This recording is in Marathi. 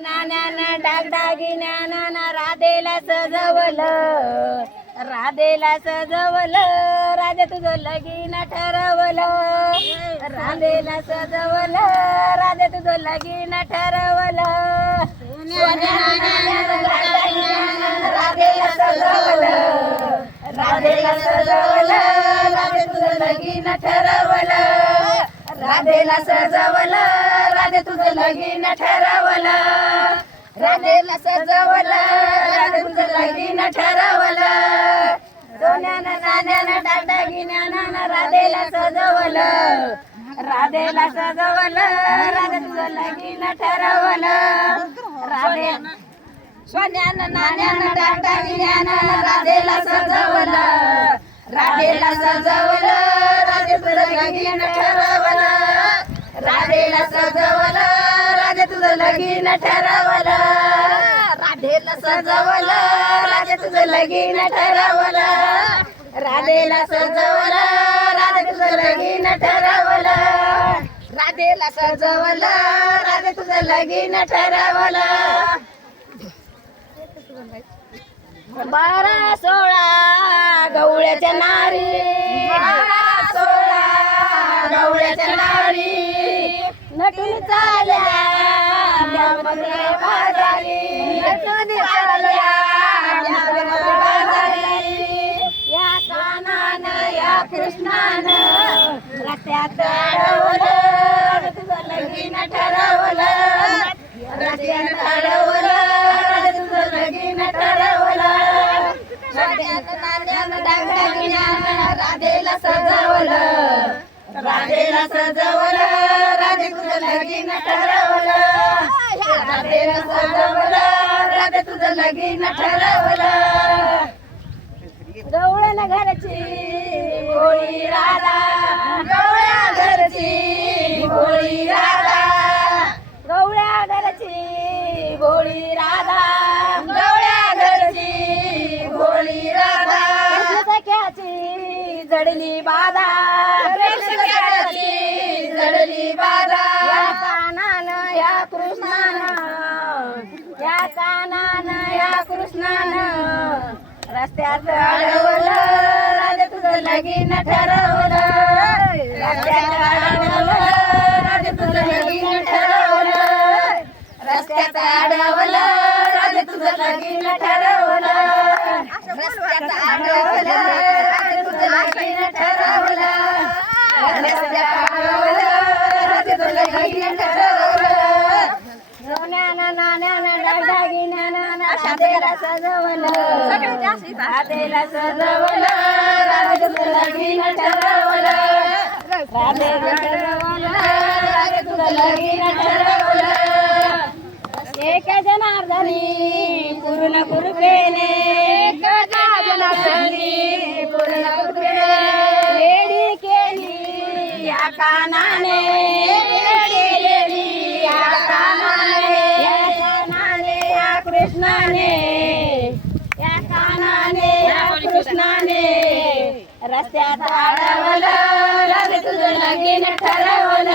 नाना डागदागिन्या नाना राधेला सजवलं. राधेला सजवलं. राधे तुझं लगीन ठरवलं. राधेला सजवलं. राधे तुझं लगीन ठरवलं. सोन्या नाण्यानं डागडागिन्यानं राधेला सजवलं. राधेला सजवलं. राधे तुझं लगीन ठरवलं. राधेला सजवलं. राधे तुझं लगीन ठरवलं. राधेला सजवलं राधे तुझं ठरवलं. सोन्यानं नाण्यानं डागडागिन्यानं राधेला सजवलं. राधेला सजवलं राधे तुझं ठरवलं. राधे सोन्यानं नाण्यानं डागडागिन्यानं राधेला सजवलं. राधेला सजवलं राधे तुझं लगीन ठरवलं. राधेला सजवलं राधे तुझं लगीन ठरवलं. राधेला सजवलं. राधे तुझं लगीन ठरवलं. राधेला सजवलं. राधे तुझं लगीन ठरवलं. राधेला सजवलं. राधे तुझं लगीन ठरवलं. बारा सोळा गवळ्याच्या नारी. बारा सोळा गवळ्याच्या नारी. नटून चाल्या या कानानं या कृष्णानं रस्त्यात अडवलं तुझं लगीन ठरवलं रस्त्यात अडवलं तुझं लगीन ठरवलं रस्त्यात नाल्यानं डागडागिन्यानं राधेला सजवलं राधेला सजवलं राधे तुझं लगीन ठरवलं राधेला सजवलं राधे तुझं लगीन ठरवलं गवळण घरची भोळी राधा गवळ्या घरची भोळी राधा गवळ्या घरची भोळी राधा गवळ्या घरची भोळी राधा सख्याची जडली बाधा रस्त्यात अडवलं राजा तुझं लगीन ठरवलं. रस्त्यात अडवलं राजा तुझं लगीन ठरवलं. रस्त्यात अडवलं राजा तुझं लगीन ठरवलं. रस्त्यात अडवलं राजा तुझं लगीन ठरवलं. रस्त्यात अडवलं राधे तुझं लगीन ठरवलं सोन्यानं नाण्यानं डागडागिन्यानं राधेला सजवलं. राधेला सजवलं राधे तुझं लगीन ठरवलं राधेला सजवलं. राधे तुझं लगीन ठरवलं. एक जनार्दनी पूर्ण कृपेने एक जनार्दनी पूर्ण कृपेने वेडी केली या कानाने. कृष्णाने. रस्त्यात अडवलं तुझं लगीन ठरवलं.